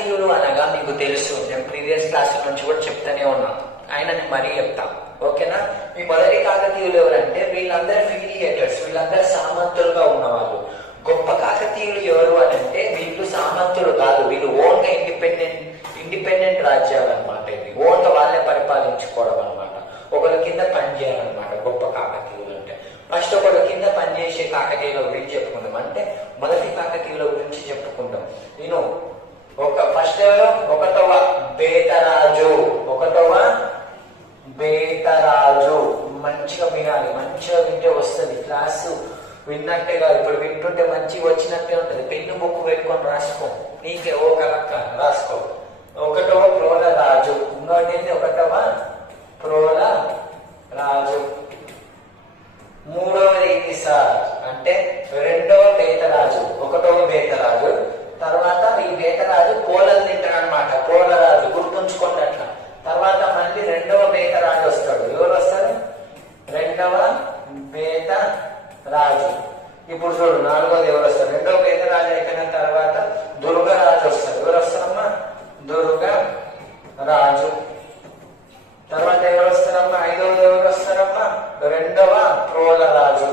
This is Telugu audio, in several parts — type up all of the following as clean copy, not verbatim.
కాకతీయులు అనగా మీకు తెలుసు, నేను ప్రీవియస్ క్లాస్ నుంచి కూడా చెప్తానే ఉన్నా, ఆయనని మరీ చెప్తా. ఓకేనా? ఈ మొదటి కాకతీయులు ఎవరంటే వీళ్ళందరూ ఫిలియేటర్స్, వీళ్ళందరూ సామంతులుగా ఉన్నవాళ్ళు. గొప్ప కాకతీయులు ఎవరు అని అంటే వీళ్ళు సామంతులు కాదు, వీళ్ళు ఓన్ గా ఇండిపెండెంట్ రాజ్యాలు అనమాట. ఇది ఓన్ గా వాళ్ళే పరిపాలించుకోవడం అనమాట. ఒకరి కింద పనిచేయాలన్నమాట గొప్ప కాకతీయులు అంటే. ఫస్ట్ ఒకరి కింద పనిచేసే కాకతీయుల గురించి చెప్పుకుందాం. అంటే మొదటి కాకతీయుల గురించి చెప్పుకుందాం. నేను ఫస్ట్ ఒకటవ బేతరాజు, బేతరాజు. మంచిగా వినాలి, మంచిగా వింటే వస్తుంది క్లాసు. విన్నట్టే కాదు, ఇప్పుడు వింటుంటే మంచిగా వచ్చినట్టే ఉంటుంది. పెన్ను బుక్ పెట్టుకొని రాసుకో, నీకే ఓ కలక్క రాసుకో. ఒకటవ ప్రోల రాజు, ఇంకోటి ఒకటవ ప్రోల రాజు. మూడవది ఏంటి సార్ అంటే రెండవ బేతరాజు. ఒకటవ బేతరాజు తర్వాత ఈ బేతరాజు పోలలు తింటాడు అనమాట. పోలరాజు గుర్తుంచుకోండి అట్లా. తర్వాత మళ్ళీ రెండవ బేతరాజు వస్తాడు. ఎవరు వస్తారు? రెండవ బేతరాజు. ఇప్పుడు చూడు, నాలుగోది ఎవరు వస్తారు? రెండవ బేతరాజు అయిపోయిన తర్వాత దుర్గరాజు వస్తారు. ఎవరు వస్తారమ్మా? దుర్గరాజు. తర్వాత ఎవరు వస్తారమ్మా? ఐదవది ఎవరు వస్తారమ్మా? రెండవ ప్రోలరాజు.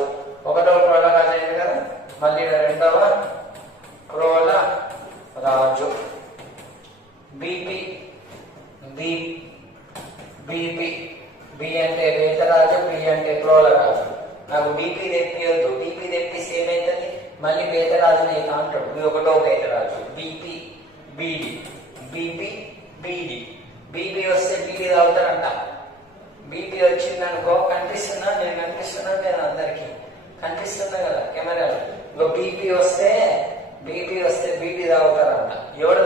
ఒకటవ ప్రోలరాజు అయింది కదా, మళ్ళీ రెండవ ప్రోలరాజు. బీపీ బి అంటే బేతరాజు, బి అంటే ప్రోలరాజు. నాకు బీపీ తెప్పియొద్దు, బీపీ తెప్పిస్తే ఏమైతుంది? మళ్ళీ బేతరాజు నీకు అంటాడు. ఒకటో బేతరాజు. బీపీ బీడి, బీపీ బీడి. బీపీ వస్తే బీడీ తాగుతారంట. బీపీ వచ్చిందనుకో, కనిపిస్తున్నా నేను, కనిపిస్తున్నా నేను అందరికి కనిపిస్తున్నా కదా కెమెరాలో. బీపీ వస్తే బీడీ తాగుతారంట. ఎవరు